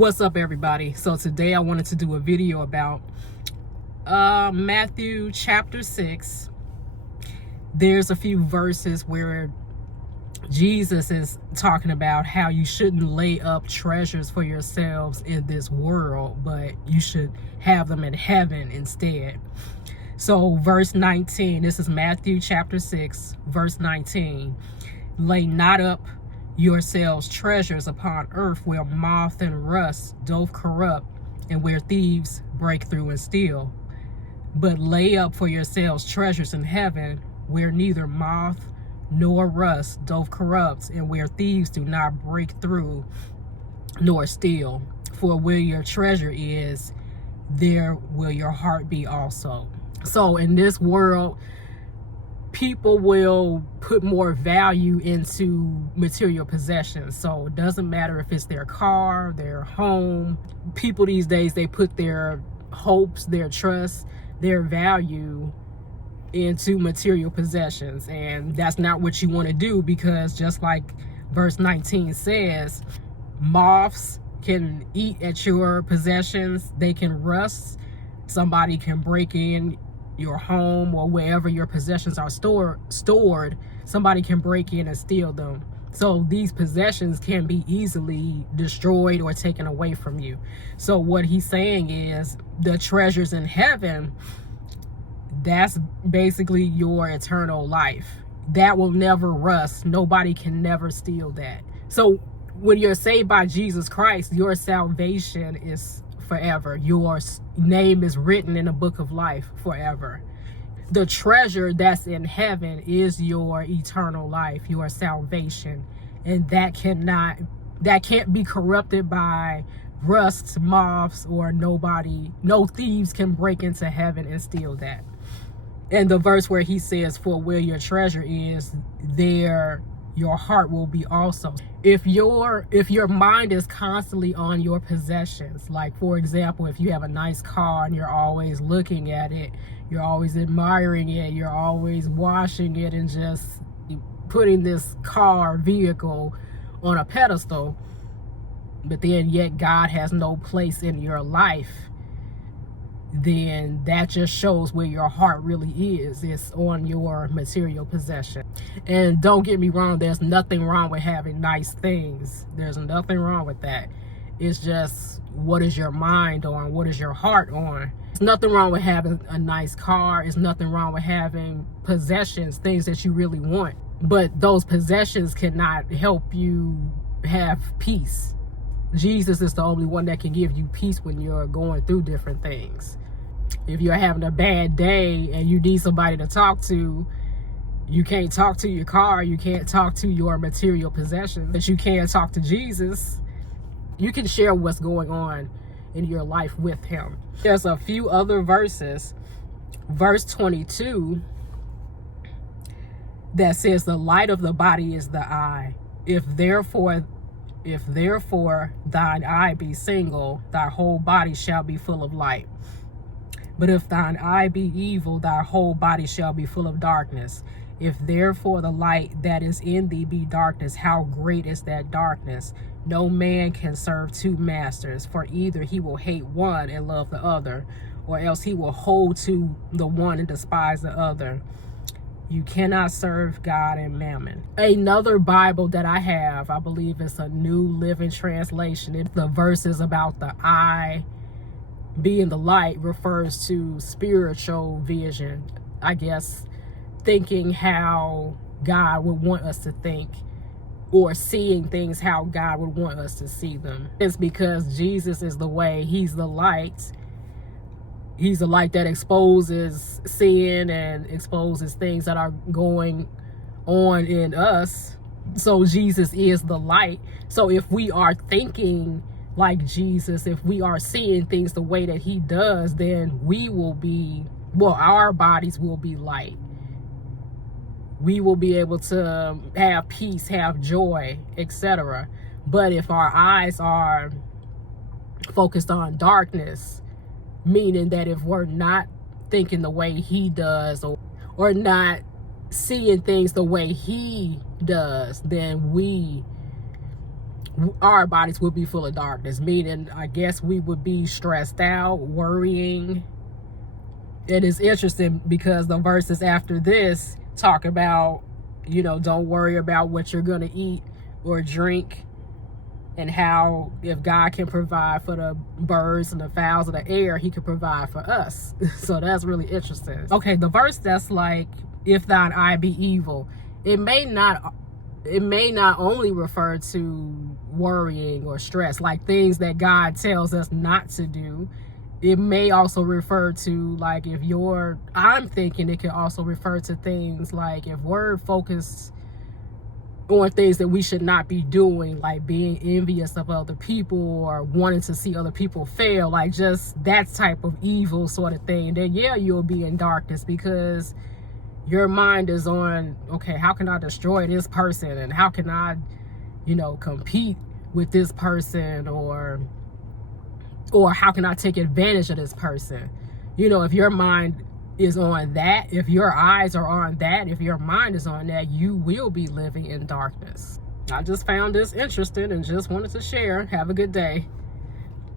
What's up, everybody? So today I wanted to do a video about Matthew chapter 6. There's a few verses where Jesus is talking about how you shouldn't lay up treasures for yourselves in this world, but you should have them in heaven instead. So verse 19, this is Matthew chapter 6, verse 19. Lay not up yourselves treasures upon earth, where moth and rust doth corrupt, and where thieves break through and steal. But lay up for yourselves treasures in heaven, where neither moth nor rust doth corrupt, and where thieves do not break through nor steal. For where your treasure is, there will your heart be also. So in this world, people will put more value into material possessions. So it doesn't matter if it's their car, their home. People these days, they put their hopes, their trust, their value into material possessions. And that's not what you want to do, because just like verse 19 says, moths can eat at your possessions. They can rust. Somebody can break in your home or wherever your possessions are stored. Somebody can break in and steal them. So these possessions can be easily destroyed or taken away from you. So what he's saying is the treasures in heaven, that's basically your eternal life. That will never rust. Nobody can never steal that. So when you're saved by Jesus Christ, your salvation is forever. Your name is written in the book of life forever. The treasure that's in heaven is your eternal life, your salvation. And that can't be corrupted by rust, moths, or no thieves can break into heaven and steal that. And the verse where he says, for where your treasure is, there your heart will be also. If your mind is constantly on your possessions, like for example, if you have a nice car and you're always looking at it, you're always admiring it, you're always washing it and just putting this vehicle on a pedestal, but then yet God has no place in your life, then that just shows where your heart really is. It's on your material possession. And don't get me wrong, there's nothing wrong with having nice things. There's nothing wrong with that. It's just, what is your mind on? What is your heart on? There's nothing wrong with having a nice car. It's nothing wrong with having possessions, things that you really want. But those possessions cannot help you have peace. Jesus is the only one that can give you peace when you're going through different things. If you're having a bad day and you need somebody to talk to, you can't talk to your car, you can't talk to your material possessions, but you can talk to Jesus. You can share what's going on in your life with him. There's a few other verses. Verse 22 that says, the light of the body is the eye. If therefore thine eye be single, thy whole body shall be full of light. But if thine eye be evil, thy whole body shall be full of darkness. If therefore the light that is in thee be darkness, how great is that darkness? No man can serve two masters, for either he will hate one and love the other, or else he will hold to the one and despise the other. You cannot serve God and mammon. Another Bible that I have, I believe it's a New Living Translation. The verses about the eye being the light refers to spiritual vision. I guess thinking how God would want us to think, or seeing things how God would want us to see them. It's because Jesus is the way. He's the light. He's the light that exposes sin and exposes things that are going on in us. So Jesus is the light. So if we are thinking like Jesus, if we are seeing things the way that he does, then our bodies will be light. We will be able to have peace, have joy, etc. But if our eyes are focused on darkness, meaning that if we're not thinking the way he does, or not seeing things the way he does, then we our bodies would be full of darkness, meaning I guess we would be stressed out, worrying. It is interesting because the verses after this talk about, you know, don't worry about what you're going to eat or drink, and how if God can provide for the birds and the fowls of the air, he can provide for us. So that's really interesting. Okay, the verse that's like, if thine eye be evil, it may not only refer to worrying or stress, like things that God tells us not to do. It may also refer to, like, I'm thinking it can also refer to things like if we're focused on things that we should not be doing, like being envious of other people or wanting to see other people fail, like just that type of evil sort of thing, then yeah, you'll be in darkness because your mind is on, okay, how can I destroy this person, and how can I, you know, compete with this person, or how can I take advantage of this person? You know, if your mind is on that, if your eyes are on that, if your mind is on that, you will be living in darkness. I just found this interesting and just wanted to share. Have a good day.